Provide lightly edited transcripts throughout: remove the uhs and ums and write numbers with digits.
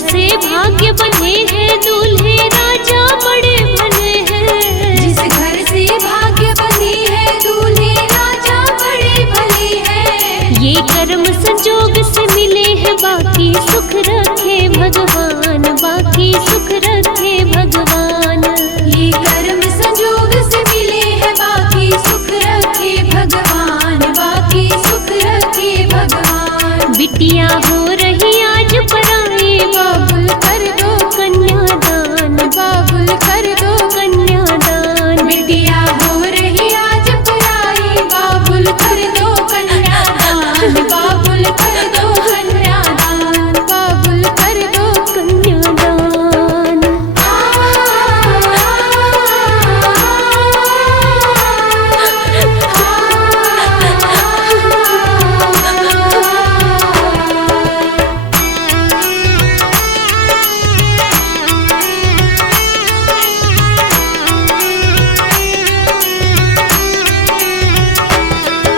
से भाग्य बने हैं दूल्हे राजा बड़े भले हैं। जिस घर से भाग्य बने हैं दूल्हे राजा बड़े भले हैं। ये कर्म संजोग से मिले हैं बाकी सुख रखे भगवान, बाकी सुख रखे भगवान। ये कर्म संजोग से मिले हैं बाकी सुख रखे भगवान, बाकी सुख रखे भगवान। बिटिया हो रही आज पराई बाबुल कर दो कन्यादान, बाबुल कर दो कन्यादान। बिटिया हो रही आज पराई बाबुल कर दो कन्यादान, बाबुल कर दो कन्यादान, बाबुल कर दो कन्यादान।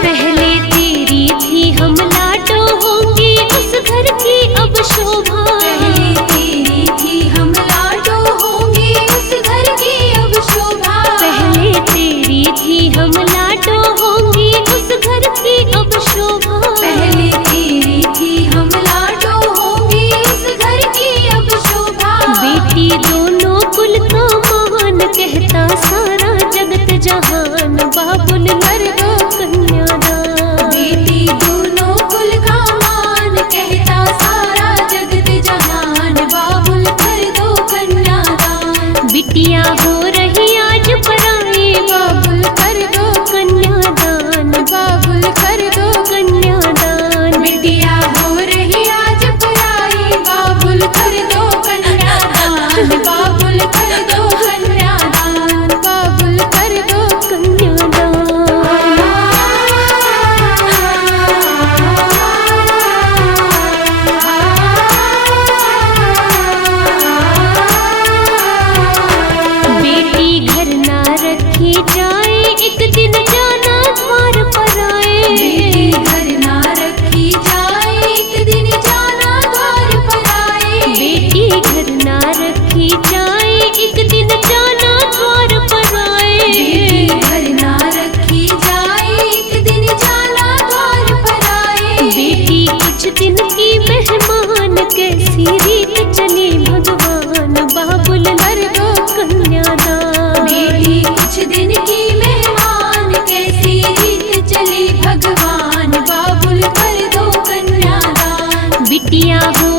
पहले तेरी थी हम लाडो होंगी उस घर की अब शोभा। पहले तेरी थी हम लाडो होंगे उस घर की अब शोभा। पहले तेरी थी हम लाडो होंगी उस घर की अब शोभा। पहले तेरी थी हम लाडो होंगे उस घर की अब शोभा। बेटी दोनों कुल का महान कहता सारा जगत जहान, बाबुल कर दो कन्यादान। बेटी दोनों कुल का मान कहता सारा जगत जहान, बाबुल कर दो कन्यादान। बिटिया हो रही आज पराई बाबुल कर दो कन्यादान, बाबुल कर दो कन्यादान। बिटिया हो रही आज पराई बाबुल कर दो कन्यादान, बाबुल कर दो कन्यादान, बाबुल कर दो बेटी घर ना रखी जाए एक दिन जाना द्वार पर आए। बेटी घर ना रखी जाए एक दिन जाना द्वार पर आए। बेटी घर ना रखी जाए एक दिन जाना द्वार पर आए। बेटी घर ना रखी जाए एक दिन जाना द्वार पर आए। बेटी कुछ दिन की मेहमान कैसी रीत चली भगवान, बाबुल कर दो कन्यादान। बेटी कुछ दिन की मेहमान कैसी रीत चली भगवान, बाबुल कर दो कन्यादान। बिटिया हो